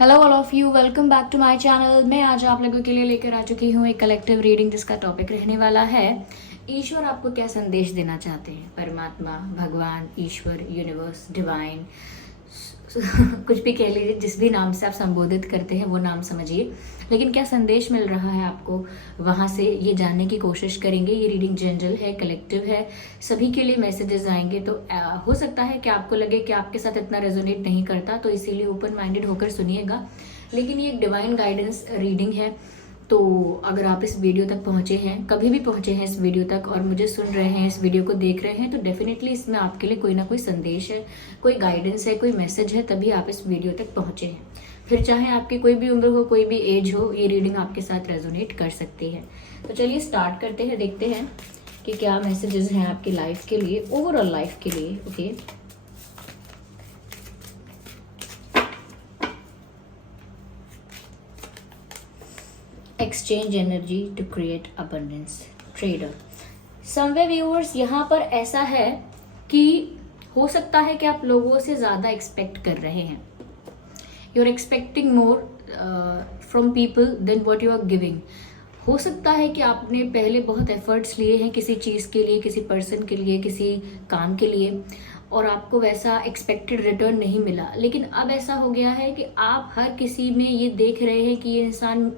Hello all of you, welcome back to my channel. मैं आज आप लोगों के लिए लेकर आ चुकी हूँ एक कलेक्टिव रीडिंग जिसका टॉपिक रहने वाला है ईश्वर आपको क्या संदेश देना चाहते हैं। परमात्मा, भगवान, ईश्वर, यूनिवर्स, डिवाइन, कुछ भी कह लीजिए, जिस भी नाम से आप संबोधित करते हैं वो नाम समझिए, लेकिन क्या संदेश मिल रहा है आपको वहाँ से ये जानने की कोशिश करेंगे। ये रीडिंग जनरल है, कलेक्टिव है, सभी के लिए मैसेजेस आएंगे। तो हो सकता है कि आपको लगे कि आपके साथ इतना रेजोनेट नहीं करता, तो इसीलिए ओपन माइंडेड होकर सुनिएगा। लेकिन ये एक डिवाइन गाइडेंस रीडिंग है। तो अगर आप इस वीडियो तक पहुंचे हैं, कभी भी पहुंचे हैं इस वीडियो तक और मुझे सुन रहे हैं, इस वीडियो को देख रहे हैं, तो डेफिनेटली इसमें आपके लिए कोई ना कोई संदेश है, कोई गाइडेंस है, कोई मैसेज है, तभी आप इस वीडियो तक पहुंचे हैं। फिर चाहे आपकी कोई भी उम्र हो, कोई भी एज हो, ये रीडिंग आपके साथ रेजोनेट कर सकती है। तो चलिए स्टार्ट करते हैं, देखते हैं कि क्या मैसेजेस हैं आपकी लाइफ के लिए, ओवरऑल लाइफ के लिए। Okay, exchange energy to create abundance, trader. Someway viewers, यहाँ पर ऐसा है कि हो सकता है कि आप लोगों से ज़्यादा एक्सपेक्ट कर रहे हैं। You are expecting more from people than what you are giving. हो सकता है कि आपने पहले बहुत एफर्ट्स लिए हैं किसी चीज़ के लिए, किसी पर्सन के लिए, किसी काम के लिए, और आपको वैसा एक्सपेक्टेड रिटर्न नहीं मिला। लेकिन अब ऐसा हो गया है कि आप हर किसी में ये देख रहे हैं कि ये इंसान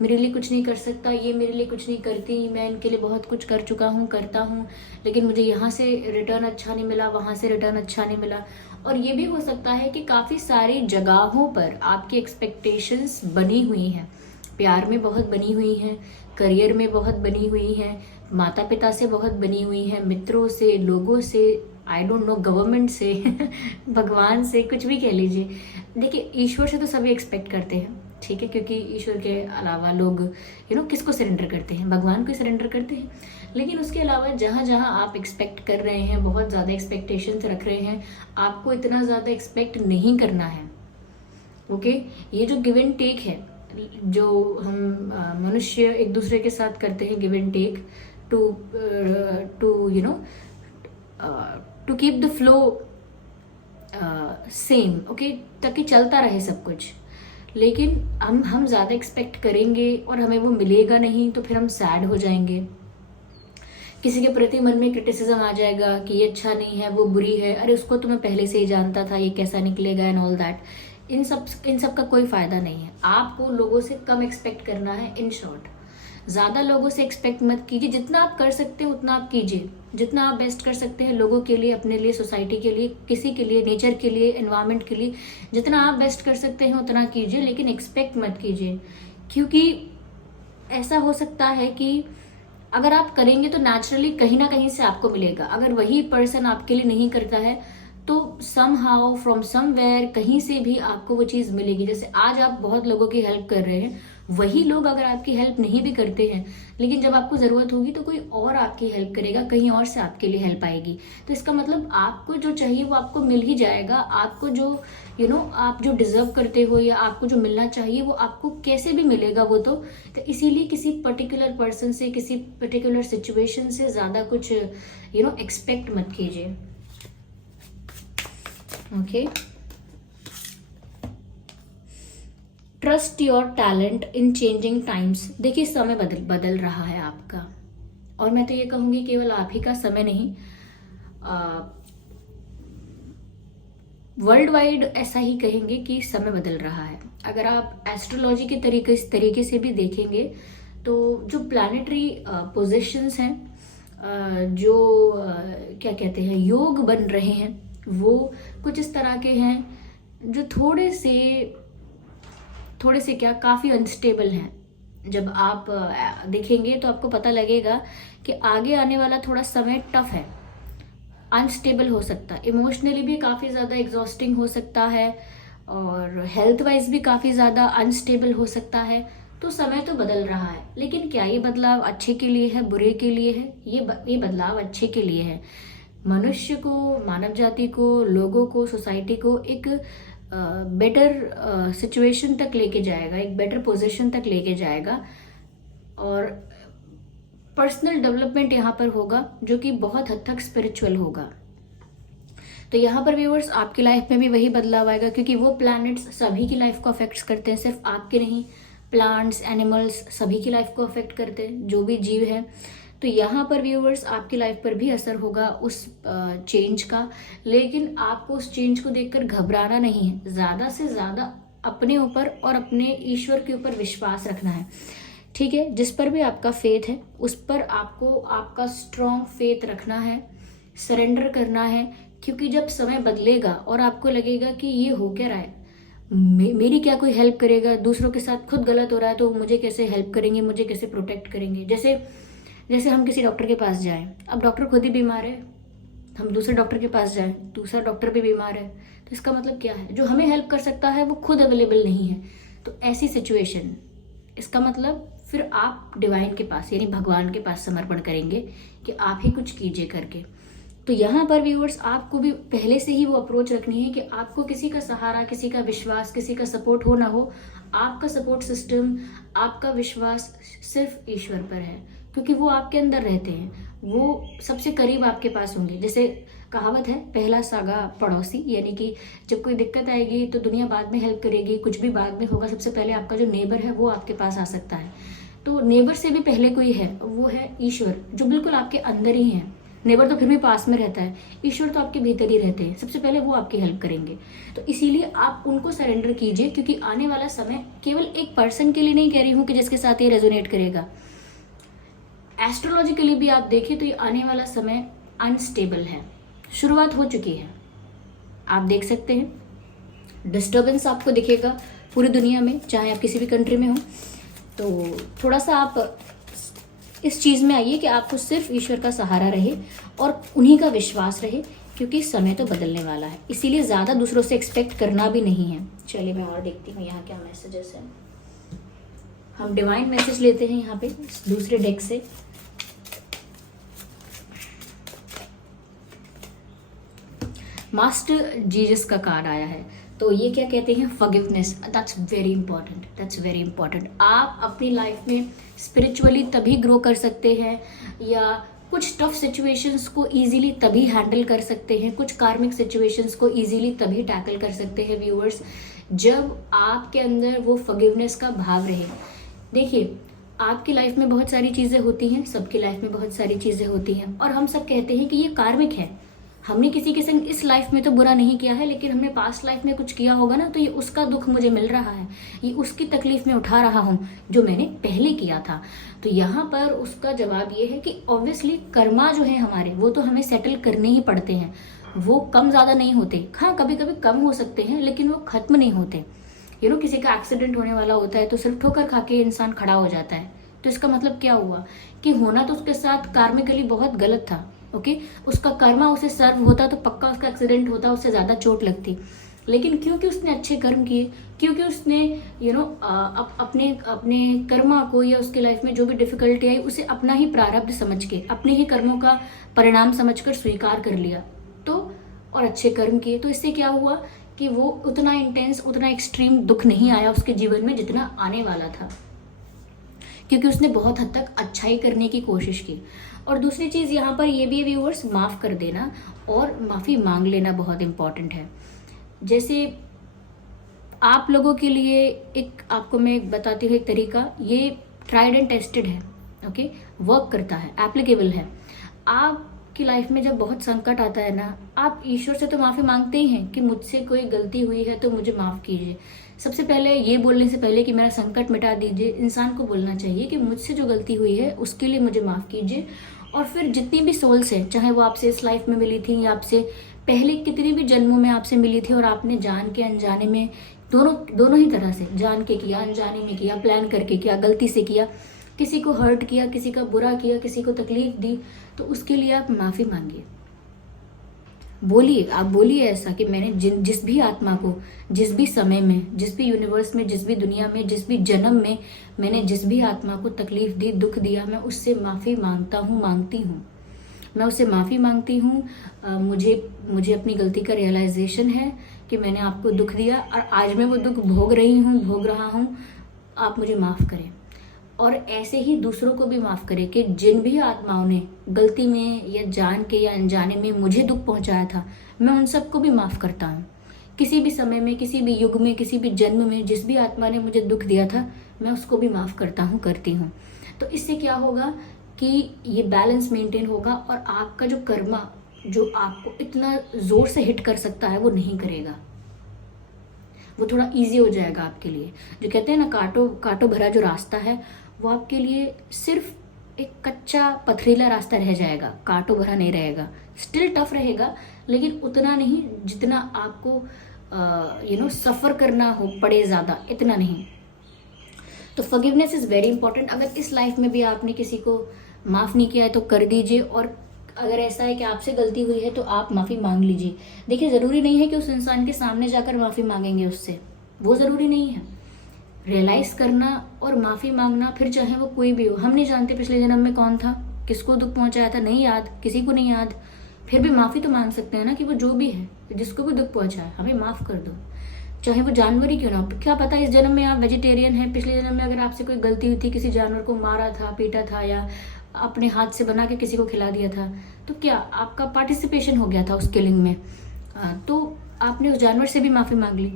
मेरे लिए कुछ नहीं कर सकता, ये मेरे लिए कुछ नहीं करती, मैं इनके लिए बहुत कुछ कर चुका हूँ, करता हूँ, लेकिन मुझे यहाँ से रिटर्न अच्छा नहीं मिला, वहाँ से रिटर्न अच्छा नहीं मिला। और ये भी हो सकता है कि काफ़ी सारी जगहों पर आपकी एक्सपेक्टेशंस बनी हुई हैं। प्यार में बहुत बनी हुई हैं, करियर में बहुत बनी हुई हैं, माता पिता से बहुत बनी हुई हैं, मित्रों से, लोगों से, आई डोंट नो, गवर्नमेंट से भगवान से, कुछ भी कह लीजिए। देखिए, ईश्वर से तो सभी एक्सपेक्ट करते हैं, ठीक है, क्योंकि ईश्वर के अलावा लोग किसको सरेंडर करते हैं? भगवान को सरेंडर करते हैं। लेकिन उसके अलावा जहाँ जहाँ आप एक्सपेक्ट कर रहे हैं, बहुत ज़्यादा एक्सपेक्टेशंस रख रहे हैं, आपको इतना ज़्यादा एक्सपेक्ट नहीं करना है। ओके, ये जो गिव एंड टेक है, जो हम मनुष्य एक दूसरे के साथ करते हैं, give and take, to to to keep the flow same, okay, ताकि चलता रहे सब कुछ। लेकिन हम ज़्यादा एक्सपेक्ट करेंगे और हमें वो मिलेगा नहीं, तो फिर हम सैड हो जाएंगे। किसी के प्रति मन में क्रिटिसिज्म आ जाएगा कि ये अच्छा नहीं है, वो बुरी है, अरे उसको तो मैं पहले से ही जानता था, ये कैसा निकलेगा, एंड ऑल दैट। इन सब का कोई फायदा नहीं है। आपको लोगों से कम एक्सपेक्ट करना है। इन शॉर्ट, ज़्यादा लोगों से एक्सपेक्ट मत कीजिए। जितना आप कर सकते हो उतना आप कीजिए, जितना आप बेस्ट कर सकते हैं लोगों के लिए, अपने लिए, सोसाइटी के लिए, किसी के लिए, नेचर के लिए, एनवायरनमेंट के लिए, जितना आप बेस्ट कर सकते हैं उतना कीजिए, लेकिन एक्सपेक्ट मत कीजिए। क्योंकि ऐसा हो सकता है कि अगर आप करेंगे तो नेचुरली कहीं ना कहीं से आपको मिलेगा। अगर वही पर्सन आपके लिए नहीं करता है तो सम हाउ फ्रॉम समवेयर, कहीं से भी आपको वो चीज़ मिलेगी। जैसे आज आप बहुत लोगों की हेल्प कर रहे हैं, वही लोग अगर आपकी हेल्प नहीं भी करते हैं, लेकिन जब आपको ज़रूरत होगी तो कोई और आपकी हेल्प करेगा, कहीं और से आपके लिए हेल्प आएगी। तो इसका मतलब आपको जो चाहिए वो आपको मिल ही जाएगा। आपको जो आप जो डिजर्व करते हो या आपको जो मिलना चाहिए वो आपको कैसे भी मिलेगा वो तो इसीलिए किसी पर्टिकुलर पर्सन से, किसी पर्टिकुलर सिचुएशन से ज़्यादा कुछ एक्सपेक्ट मत कीजिए। Okay, trust your talent in changing times. देखिए, समय बदल रहा है आपका, और मैं तो ये कहूँगी केवल आप ही का समय नहीं, वर्ल्ड वाइड ऐसा ही कहेंगे कि समय बदल रहा है। अगर आप एस्ट्रोलॉजी के तरीके से भी देखेंगे तो जो प्लानिटरी पोजीशंस हैं, जो क्या कहते हैं, योग बन रहे हैं, वो कुछ इस तरह के हैं जो थोड़े से क्या, काफ़ी अनस्टेबल हैं। जब आप देखेंगे तो आपको पता लगेगा कि आगे आने वाला थोड़ा समय टफ है, अनस्टेबल हो सकता है, इमोशनली भी काफ़ी ज़्यादा एग्जॉस्टिंग हो सकता है, और हेल्थ वाइज भी काफ़ी ज़्यादा अनस्टेबल हो सकता है। तो समय तो बदल रहा है, लेकिन क्या ये बदलाव अच्छे के लिए है, बुरे के लिए है? ये बदलाव अच्छे के लिए है। मनुष्य को, मानव जाति को, लोगों को, सोसाइटी को एक बेटर सिचुएशन तक लेके जाएगा, एक बेटर पोजीशन तक लेके जाएगा, और पर्सनल डेवलपमेंट यहाँ पर होगा जो कि बहुत हद तक स्पिरिचुअल होगा। तो यहाँ पर व्यूअर्स आपकी लाइफ में भी वही बदलाव आएगा, क्योंकि वो प्लैनेट्स सभी की लाइफ को अफेक्ट करते हैं, सिर्फ आपके नहीं, प्लांट्स, एनिमल्स सभी की लाइफ को अफेक्ट करते हैं, जो भी जीव है। तो यहाँ पर व्यूअर्स आपकी लाइफ पर भी असर होगा उस चेंज का, लेकिन आपको उस चेंज को देखकर घबराना नहीं है, ज़्यादा से ज़्यादा अपने ऊपर और अपने ईश्वर के ऊपर विश्वास रखना है, ठीक है। जिस पर भी आपका फेथ है उस पर आपको आपका स्ट्रॉन्ग फेथ रखना है, सरेंडर करना है, क्योंकि जब समय बदलेगा और आपको लगेगा कि ये हो क्या रहा है, मेरी क्या कोई हेल्प करेगा, दूसरों के साथ खुद गलत हो रहा है तो मुझे कैसे हेल्प करेंगे, मुझे कैसे प्रोटेक्ट करेंगे। जैसे हम किसी डॉक्टर के पास जाएं, अब डॉक्टर खुद ही बीमार है, हम दूसरे डॉक्टर के पास जाएं, दूसरा डॉक्टर भी बीमार है, तो इसका मतलब क्या है, जो हमें हेल्प कर सकता है वो खुद अवेलेबल नहीं है। तो ऐसी सिचुएशन, इसका मतलब फिर आप डिवाइन के पास यानी भगवान के पास समर्पण करेंगे कि आप ही कुछ कीजिए करके। तो यहाँ पर व्यूअर्स आपको भी पहले से ही वो अप्रोच रखनी है कि आपको किसी का सहारा, किसी का विश्वास, किसी का सपोर्ट हो ना हो, आपका सपोर्ट सिस्टम, आपका विश्वास सिर्फ ईश्वर पर है, क्योंकि वो आपके अंदर रहते हैं, वो सबसे करीब आपके पास होंगे। जैसे कहावत है, पहला सागा पड़ोसी, यानी कि जब कोई दिक्कत आएगी तो दुनिया बाद में हेल्प करेगी, कुछ भी बाद में होगा, सबसे पहले आपका जो नेबर है वो आपके पास आ सकता है। तो नेबर से भी पहले कोई है, वो है ईश्वर, जो बिल्कुल आपके अंदर ही है। नेबर तो फिर भी पास में रहता है, ईश्वर तो आपके भीतर ही रहते हैं, सबसे पहले वो आपकी हेल्प करेंगे। तो इसीलिए आप उनको सरेंडर कीजिए, क्योंकि आने वाला समय केवल एक पर्सन के लिए नहीं कह रही हूँ कि जिसके साथ ये रेजोनेट करेगा, एस्ट्रोलॉजिकली भी आप देखें तो ये आने वाला समय अनस्टेबल है, शुरुआत हो चुकी है। आप देख सकते हैं डिस्टर्बेंस आपको दिखेगा पूरी दुनिया में, चाहे आप किसी भी कंट्री में हो। तो थोड़ा सा आप इस चीज़ में आइए कि आपको सिर्फ ईश्वर का सहारा रहे और उन्हीं का विश्वास रहे, क्योंकि समय तो बदलने वाला है, इसीलिए ज़्यादा दूसरों से एक्सपेक्ट करना भी नहीं है। चलिए मैं और देखती हूँ यहाँ क्या मैसेजेस हैं। हम डिवाइन मैसेज लेते हैं यहाँ पे दूसरे डेक से। मास्टर जीसस का कार्ड आया है, तो ये क्या कहते हैं, forgiveness. That's very important, that's very important. आप अपनी लाइफ में स्पिरिचुअली तभी ग्रो कर सकते हैं, या कुछ टफ सिचुएशंस को इजीली तभी हैंडल कर सकते हैं, कुछ कार्मिक सिचुएशंस को इजीली तभी टैकल कर सकते हैं व्यूअर्स, जब आपके अंदर वो फॉरगिवनेस का भाव रहे। देखिए, आपकी लाइफ में बहुत सारी चीज़ें होती हैं, सबकी लाइफ में बहुत सारी चीज़ें होती हैं, और हम सब कहते हैं कि ये कार्मिक है, हमने किसी के संग इस लाइफ में तो बुरा नहीं किया है, लेकिन हमने पास्ट लाइफ में कुछ किया होगा ना, तो ये उसका दुख मुझे मिल रहा है, ये उसकी तकलीफ में उठा रहा हूँ जो मैंने पहले किया था। तो यहाँ पर उसका जवाब ये है कि ऑब्वियसली कर्मा जो है हमारे, वो तो हमें सेटल करने ही पड़ते हैं, वो कम ज़्यादा नहीं होते। हाँ, कभी कभी कम हो सकते हैं, लेकिन वो खत्म नहीं होते। किसी का एक्सीडेंट होने वाला होता है तो सिर्फ ठोकर खा के इंसान खड़ा हो जाता है, तो इसका मतलब क्या हुआ कि होना तो उसके साथ कार्मिकली बहुत गलत था। ओके, उसका कर्मा उसे सर्व होता तो पक्का उसका एक्सीडेंट होता, उससे ज़्यादा चोट लगती, लेकिन क्योंकि उसने अच्छे कर्म किए, क्योंकि उसने अपने अपने कर्मा को, या उसके लाइफ में जो भी डिफिकल्टी आई उसे अपना ही प्रारब्ध समझ के, अपने ही कर्मों का परिणाम समझकर स्वीकार कर लिया, तो और अच्छे कर्म किए, तो इससे क्या हुआ कि वो उतना इंटेंस, उतना एक्सट्रीम दुख नहीं आया उसके जीवन में जितना आने वाला था, क्योंकि उसने बहुत हद तक अच्छाई करने की कोशिश की। और दूसरी चीज़ यहाँ पर ये भी है व्यूअर्स, माफ़ कर देना और माफ़ी मांग लेना बहुत इम्पॉर्टेंट है। जैसे आप लोगों के लिए एक, आपको मैं बताती हूँ एक तरीका, ये ट्राइड एंड टेस्टेड है, ओके, वर्क करता है, एप्लीकेबल है। आपकी लाइफ में जब बहुत संकट आता है ना, आप ईश्वर से तो माफ़ी मांगते ही हैं कि मुझसे कोई गलती हुई है तो मुझे माफ़ कीजिए। सबसे पहले ये बोलने से पहले कि मेरा संकट मिटा दीजिए, इंसान को बोलना चाहिए कि मुझसे जो गलती हुई है उसके लिए मुझे माफ़ कीजिए। और फिर जितनी भी सोल्स हैं, चाहे वो आपसे इस लाइफ में मिली थी या आपसे पहले कितनी भी जन्मों में आपसे मिली थी, और आपने जान के अनजाने में, दोनों ही तरह से, जान के किया, अनजाने में किया, प्लान करके किया, गलती से किया, किसी को हर्ट किया, किसी का बुरा किया, किसी को तकलीफ दी, तो उसके लिए आप माफ़ी मांगिए। बोलिए, आप बोलिए ऐसा कि मैंने जिस भी आत्मा को, जिस भी समय में, जिस भी यूनिवर्स में, जिस भी दुनिया में, जिस भी जन्म में मैंने जिस भी आत्मा को तकलीफ दी, दुख दिया, मैं उससे माफ़ी मांगता हूँ, मांगती हूँ, मैं उससे माफ़ी मांगती हूँ। मुझे अपनी गलती का रियलाइजेशन है कि मैंने आपको दुख दिया और आज मैं वो दुख भोग रहा हूँ, आप मुझे माफ़ करें। और ऐसे ही दूसरों को भी माफ करें कि जिन भी आत्माओं ने गलती में या जान के या अनजाने में मुझे दुख पहुंचाया था, मैं उन सबको भी माफ करता हूँ। किसी भी समय में, किसी भी युग में, किसी भी जन्म में जिस भी आत्मा ने मुझे दुख दिया था, मैं उसको भी माफ करता हूँ, करती हूँ। तो इससे क्या होगा कि ये बैलेंस मेंटेन होगा और आपका जो कर्मा जो आपको इतना जोर से हिट कर सकता है वो नहीं करेगा, वो थोड़ा इजी हो जाएगा आपके लिए। जो कहते हैं ना, कांटों भरा जो रास्ता है वो आपके लिए सिर्फ एक कच्चा पथरीला रास्ता रह जाएगा, कांटों भरा नहीं रहेगा। स्टिल टफ रहेगा, लेकिन उतना नहीं जितना आपको सफर करना हो पड़े, ज़्यादा इतना नहीं। तो फॉरगिवनेस इज़ वेरी इंपॉर्टेंट। अगर इस लाइफ में भी आपने किसी को माफ़ नहीं किया है तो कर दीजिए, और अगर ऐसा है कि आपसे गलती हुई है तो आप माफ़ी मांग लीजिए। देखिए, ज़रूरी नहीं है कि उस इंसान के सामने जाकर माफ़ी मांगेंगे उससे, वो ज़रूरी नहीं है। रियलाइज करना और माफ़ी मांगना, फिर चाहे वो कोई भी हो। हम नहीं जानते पिछले जन्म में कौन था, किसको दुख पहुंचाया था, नहीं याद, किसी को नहीं याद, फिर भी माफ़ी तो मांग सकते हैं ना कि वो जो भी है, जिसको भी दुख पहुंचाया, हमें माफ़ कर दो, चाहे वो जानवर ही क्यों ना हो। क्या पता इस जन्म में आप वेजिटेरियन हैं, पिछले जन्म में अगर आपसे कोई गलती हुई थी, किसी जानवर को मारा था, पीटा था, या अपने हाथ से बना के किसी को खिला दिया था, तो क्या आपका पार्टिसिपेशन हो गया था उस किलिंग में, तो आपने उस जानवर से भी माफ़ी मांग ली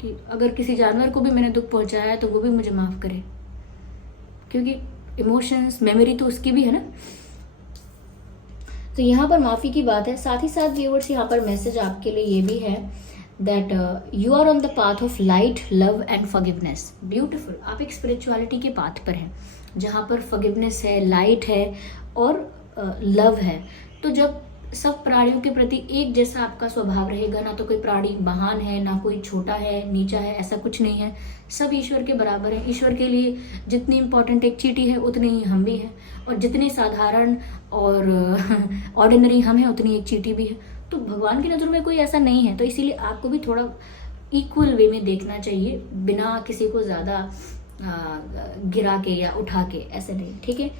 कि अगर किसी जानवर को भी मैंने दुख पहुंचाया है तो वो भी मुझे माफ़ करे, क्योंकि इमोशंस, मेमोरी तो उसकी भी है ना। तो यहाँ पर माफ़ी की बात है। साथ ही साथ व्यूअर्स, यहाँ पर मैसेज आपके लिए ये भी है that you are on the path of light, love and forgiveness. Beautiful, आप एक स्पिरिचुअलिटी के पाथ पर हैं जहाँ पर फॉरगिवनेस है, लाइट है और लव है। तो जब सब प्राणियों के प्रति एक जैसा आपका स्वभाव रहेगा, ना तो कोई प्राणी महान है, ना कोई छोटा है, नीचा है, ऐसा कुछ नहीं है, सब ईश्वर के बराबर है। ईश्वर के लिए जितनी इम्पोर्टेंट एक चींटी है उतनी ही हम भी हैं, और जितने साधारण और ऑर्डिनरी हम हैं उतनी एक चींटी भी है। तो भगवान की नज़र में कोई ऐसा नहीं है, तो इसीलिए आपको भी थोड़ा इक्वल वे में देखना चाहिए, बिना किसी को ज़्यादा गिरा के या उठा के, ऐसे नहीं, ठीक है।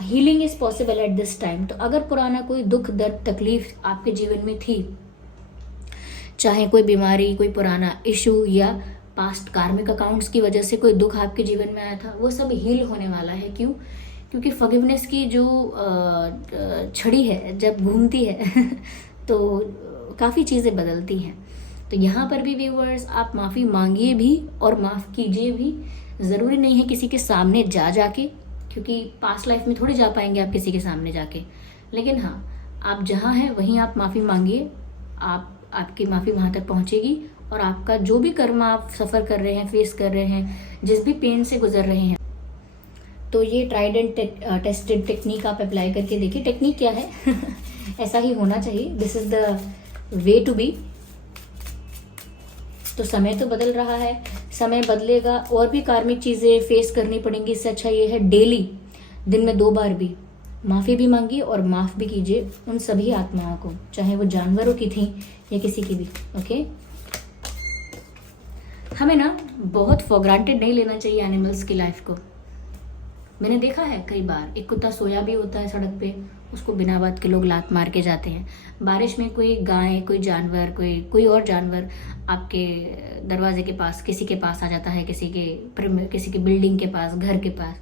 Healing is possible at this time. तो अगर पुराना कोई दुख, दर्द, तकलीफ आपके जीवन में थी, चाहे कोई बीमारी, कोई पुराना इशू या पास्ट कार्मिक अकाउंट्स की वजह से कोई दुख आपके जीवन में आया था, वो सब हील होने वाला है। क्यों? क्योंकि फॉरगिवनेस की जो छड़ी है जब घूमती है तो काफ़ी चीज़ें बदलती हैं। तो यहाँ पर भी व्यूअर्स, आप माफ़ी मांगिए भी और माफ़ कीजिए भी। ज़रूरी नहीं है किसी के सामने जाके, क्योंकि पास्ट लाइफ में थोड़ी जा पाएंगे आप किसी के सामने जाके, लेकिन हाँ, आप जहाँ हैं वहीं आप माफ़ी मांगिए, आपकी माफ़ी वहाँ तक पहुँचेगी, और आपका जो भी कर्म आप सफ़र कर रहे हैं, फेस कर रहे हैं, जिस भी पेन से गुजर रहे हैं, तो ये ट्राइड एंड टेस्टेड टेक्निक आप अप्लाई करके देखिए। टेक्निक क्या है ऐसा ही होना चाहिए, this is the way to be. तो समय तो बदल रहा है, समय बदलेगा, और भी कार्मिक चीज़ें फेस करनी पड़ेंगी। इससे अच्छा ये है डेली, दिन में 2 बार भी माफ़ी भी मांगिए और माफ़ भी कीजिए उन सभी आत्माओं को, चाहे वो जानवरों की थी या किसी की भी। ओके, हमें ना बहुत फॉर ग्रांटेड नहीं लेना चाहिए एनिमल्स की लाइफ को। मैंने देखा है कई बार, एक कुत्ता सोया भी होता है सड़क पे, उसको बिना बात के लोग लात मार के जाते हैं। बारिश में कोई गाय, कोई जानवर, कोई और जानवर आपके दरवाजे के पास, किसी के पास आ जाता है, किसी के बिल्डिंग के पास, घर के पास,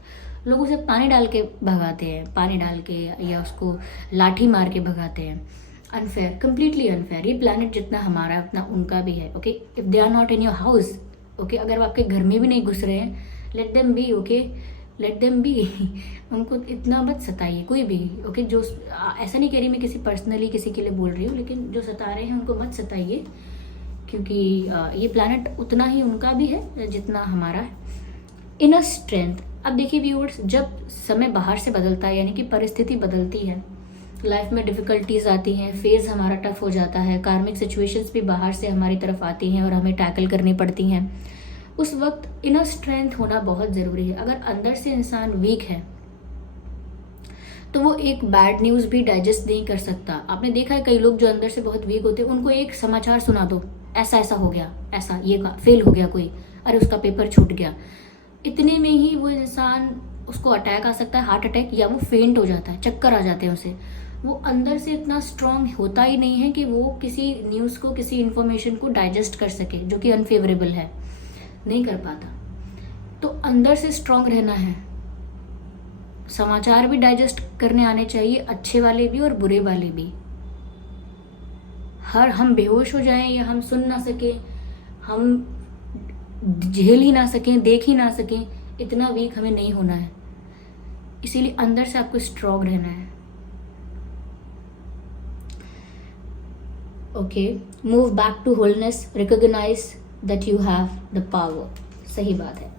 लोग उसे पानी डाल के भगाते हैं, पानी डाल के या उसको लाठी मार के भगाते हैं। Unfair, completely unfair. ये प्लानट जितना हमारा है उतना उनका भी है। Okay, if they are not in your house, okay, अगर वो आपके घर में भी नहीं घुस रहे हैं, let them be. Okay, let them be उनको इतना मत सताइए कोई भी। ओके, जो ऐसा नहीं कह रही मैं, किसी पर्सनली किसी के लिए बोल रही हूँ, लेकिन जो सता रहे हैं उनको मत सताइए, क्योंकि ये प्लैनेट उतना ही उनका भी है जितना हमारा है। Inner strength. अब देखिए व्यूअर्स, जब समय बाहर से बदलता है, यानी कि परिस्थिति बदलती है, लाइफ में डिफ़िकल्टीज आती हैं, फेज़ हमारा टफ हो जाता है, कार्मिक सिचुएशंस भी बाहर से हमारी तरफ आती हैं और हमें टैकल करनी पड़ती हैं, उस वक्त इनर स्ट्रेंथ होना बहुत ज़रूरी है। अगर अंदर से इंसान वीक है तो वो एक बैड न्यूज़ भी डाइजेस्ट नहीं कर सकता। आपने देखा है कई लोग जो अंदर से बहुत वीक होते हैं, उनको एक समाचार सुना दो, ऐसा ऐसा हो गया, ऐसा ये फेल हो गया कोई, अरे उसका पेपर छूट गया, इतने में ही वो इंसान, उसको अटैक आ सकता है, हार्ट अटैक, या वो फेंट हो जाता है, चक्कर आ जाते हैं उसे। वो अंदर से इतना स्ट्रांग होता ही नहीं है कि वो किसी न्यूज़ को, किसी इन्फॉर्मेशन को डाइजेस्ट कर सके जो कि अनफेवरेबल है, नहीं कर पाता। तो अंदर से स्ट्रांग रहना है। समाचार भी डाइजेस्ट करने आने चाहिए, अच्छे वाले भी और बुरे वाले भी। हम बेहोश हो जाएं या हम सुन ना सकें, हम झेल ही ना सकें, देख ही ना सकें, इतना वीक हमें नहीं होना है। इसीलिए अंदर से आपको स्ट्रांग रहना है। Okay, move back to wholeness, recognise that you have the power. सही बात है।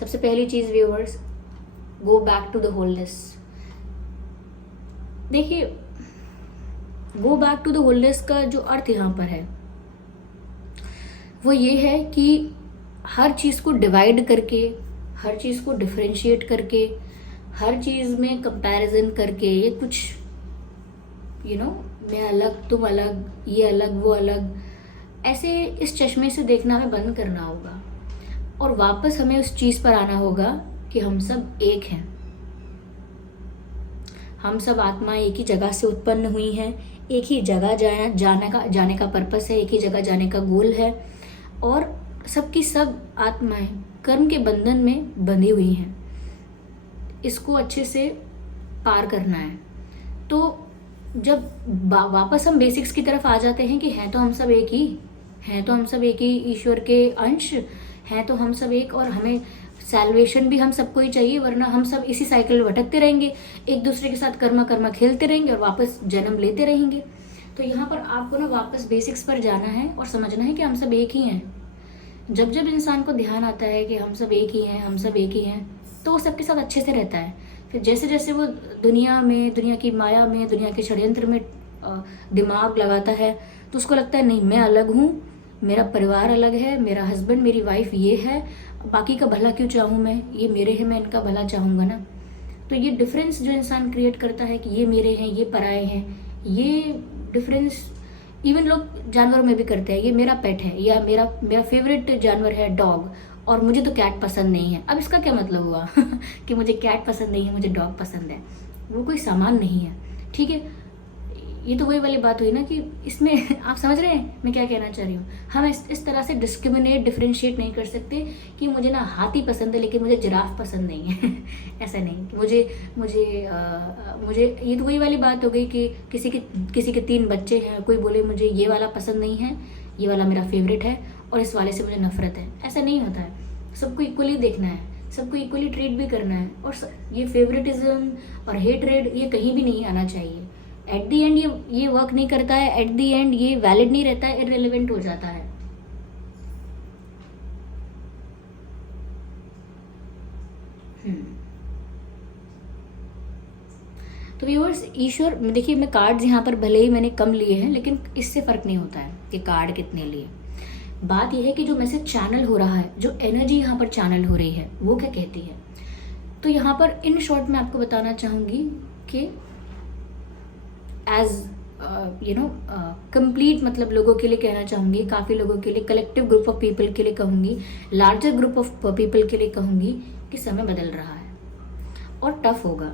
सबसे पहली चीज viewers, go back to the wholeness. देखिए, go back to the wholeness का जो अर्थ यहाँ पर है वो ये है कि हर चीज को डिवाइड करके, हर चीज को डिफरेंशिएट करके, हर चीज में कंपैरिजन करके, ये कुछ मैं अलग तुम अलग, ये अलग वो अलग, ऐसे इस चश्मे से देखना हमें बंद करना होगा और वापस हमें उस चीज पर आना होगा कि हम सब एक हैं। हम सब आत्माएं एक ही जगह से उत्पन्न हुई हैं, एक ही जगह जाने का पर्पस है, एक ही जगह जाने का गोल है और सबकी सब आत्माएं कर्म के बंधन में बंधी हुई हैं। इसको अच्छे से पार करना है। तो जब वापस हम बेसिक्स की तरफ आ जाते हैं कि हैं तो हम सब एक ही, हैं तो हम सब एक ही ईश्वर के अंश हैं, तो हम सब एक, और हमें सैल्वेशन भी हम सबको ही चाहिए, वरना हम सब इसी साइकिल में भटकते रहेंगे, एक दूसरे के साथ कर्मा खेलते रहेंगे और वापस जन्म लेते रहेंगे। तो यहाँ पर आपको ना वापस बेसिक्स पर जाना है और समझना है कि हम सब एक ही हैं। जब जब इंसान को ध्यान आता है कि हम सब एक ही हैं, हम सब एक ही हैं, तो वो सबके साथ अच्छे से रहता है। फिर जैसे जैसे वो दुनिया की माया में, दुनिया के षड्यंत्र में दिमाग लगाता है, तो उसको लगता है नहीं, मैं अलग हूँ, मेरा परिवार अलग है, मेरा हस्बैंड मेरी वाइफ ये है, बाकी का भला क्यों चाहूँ मैं, ये मेरे हैं, मैं इनका भला चाहूँगा ना। तो ये डिफरेंस जो इंसान क्रिएट करता है कि ये मेरे हैं, ये पराए हैं, ये डिफरेंस इवन लोग जानवरों में भी करते हैं। ये मेरा पेट है या मेरा फेवरेट जानवर है डॉग, और मुझे तो कैट पसंद नहीं है। अब इसका क्या मतलब हुआ कि मुझे कैट पसंद नहीं है, मुझे डॉग पसंद है? वो कोई सामान नहीं है, ठीक है। ये तो वही वाली बात हुई ना कि इसमें आप समझ रहे हैं मैं क्या कहना चाह रही हूँ। हम इस तरह से डिफरेंशिएट नहीं कर सकते कि मुझे ना हाथी पसंद है लेकिन मुझे जिराफ पसंद नहीं है ऐसा नहीं कि मुझे ये तो वही वाली बात हो गई कि किसी के 3 बच्चे हैं, कोई बोले मुझे ये वाला पसंद नहीं है, ये वाला मेरा फेवरेट है और इस वाले से मुझे नफरत है। ऐसा नहीं होता है। सबको इक्वली देखना है, सबको इक्वली ट्रीट भी करना है, और ये फेवरेटिज्म और हेटरेड ये कहीं भी नहीं आना चाहिए। एट दी एंड ये वर्क नहीं करता है, एट दी एंड ये वैलिड नहीं रहता है, इररिलेवेंट हो जाता है। तो व्यूअर्स, ईश्वर, देखिए मैं कार्ड्स यहाँ पर भले ही मैंने कम लिए हैं, लेकिन इससे फर्क नहीं होता है कि कार्ड कितने लिए। बात यह है कि जो मैसेज चैनल हो रहा है, जो एनर्जी यहाँ पर चैनल हो रही है, वो क्या कहती है। तो यहाँ पर इन शॉर्ट मैं आपको बताना चाहूंगी कि एज कंप्लीट मतलब लोगों के लिए कहना चाहूंगी, काफ़ी लोगों के लिए, कलेक्टिव ग्रुप ऑफ पीपल के लिए कहूंगी, लार्जर ग्रुप ऑफ पीपल के लिए कहूंगी कि समय बदल रहा है और टफ होगा।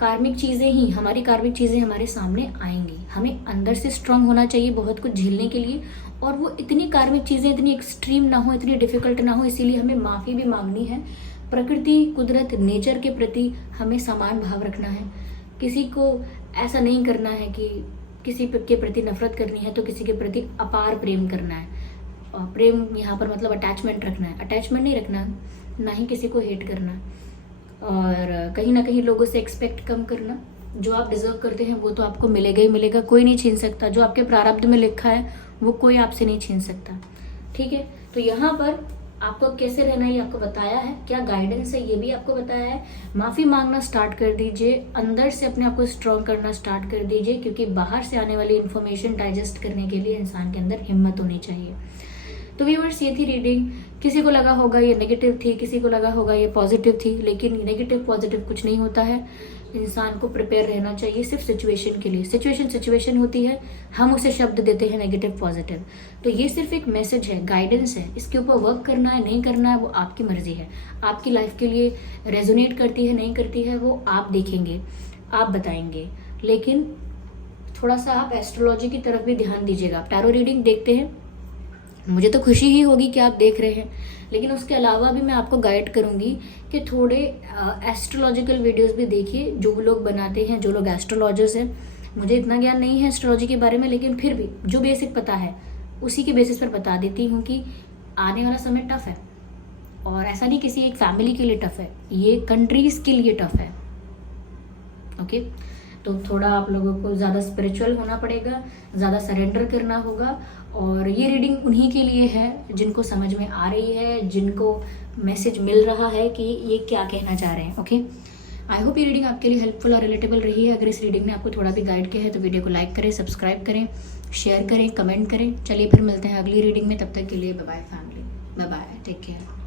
कार्मिक चीज़ें ही, हमारी कार्मिक चीज़ें हमारे सामने आएंगी। हमें अंदर से स्ट्रांग होना चाहिए बहुत कुछ झेलने के लिए, और वो इतनी कार्मिक चीज़ें इतनी एक्सट्रीम ना हो, इतनी डिफिकल्ट ना हो। इसीलिए हमें माफ़ी भी मांगनी है। प्रकृति, कुदरत, नेचर के प्रति हमें समान भाव रखना है। किसी को ऐसा नहीं करना है कि किसी के प्रति नफरत करनी है तो किसी के प्रति अपार प्रेम करना है। और प्रेम यहाँ पर मतलब अटैचमेंट रखना है, अटैचमेंट नहीं रखना, ना ही किसी को हेट करना, और कहीं ना कहीं लोगों से एक्सपेक्ट कम करना। जो आप डिजर्व करते हैं वो तो आपको मिलेगा ही मिलेगा, कोई नहीं छीन सकता। जो आपके प्रारब्ध में लिखा है वो कोई आपसे नहीं छीन सकता, ठीक है। तो यहाँ पर आपको कैसे रहना है ये आपको बताया है, क्या गाइडेंस है ये भी आपको बताया है। माफ़ी मांगना स्टार्ट कर दीजिए, अंदर से अपने आप को स्ट्रॉन्ग करना स्टार्ट कर दीजिए, क्योंकि बाहर से आने वाली इन्फॉर्मेशन डाइजेस्ट करने के लिए इंसान के अंदर हिम्मत होनी चाहिए। तो व्यूअर्स, ये थी रीडिंग। किसी को लगा होगा ये नेगेटिव थी, किसी को लगा होगा ये पॉजिटिव थी, लेकिन नेगेटिव पॉजिटिव कुछ नहीं होता है। इंसान को प्रिपेयर रहना चाहिए सिर्फ सिचुएशन के लिए। सिचुएशन होती है, हम उसे शब्द देते हैं नेगेटिव पॉजिटिव। तो ये सिर्फ एक मैसेज है, गाइडेंस है। इसके ऊपर वर्क करना है नहीं करना है वो आपकी मर्जी है। आपकी लाइफ के लिए रेजोनेट करती है नहीं करती है वो आप देखेंगे, आप बताएंगे। लेकिन थोड़ा सा आप एस्ट्रोलॉजी की तरफ भी ध्यान दीजिएगा। टैरो रीडिंग देखते हैं, मुझे तो खुशी ही होगी कि आप देख रहे हैं, लेकिन उसके अलावा भी मैं आपको गाइड करूंगी कि थोड़े एस्ट्रोलॉजिकल वीडियोस भी देखिए जो लोग बनाते हैं, जो लोग एस्ट्रोलॉजर्स हैं। मुझे इतना ज्ञान नहीं है एस्ट्रोलॉजी के बारे में, लेकिन फिर भी जो बेसिक पता है उसी के बेसिस पर बता देती हूँ कि आने वाला समय टफ है, और ऐसा नहीं किसी एक फैमिली के लिए टफ है, ये कंट्रीज के लिए टफ है। ओके, तो थोड़ा आप लोगों को ज़्यादा स्पिरिचुअल होना पड़ेगा, ज़्यादा सरेंडर करना होगा। और ये रीडिंग उन्हीं के लिए है जिनको समझ में आ रही है, जिनको मैसेज मिल रहा है कि ये क्या कहना चाह रहे हैं। ओके, आई होप ये रीडिंग आपके लिए हेल्पफुल और रिलेटेबल रही है। अगर इस रीडिंग ने आपको थोड़ा भी गाइड किया है तो वीडियो को लाइक करें, सब्सक्राइब करें, शेयर करें, कमेंट करें। चलिए फिर मिलते हैं अगली रीडिंग में, तब तक के लिए bye bye family, bye bye, take care.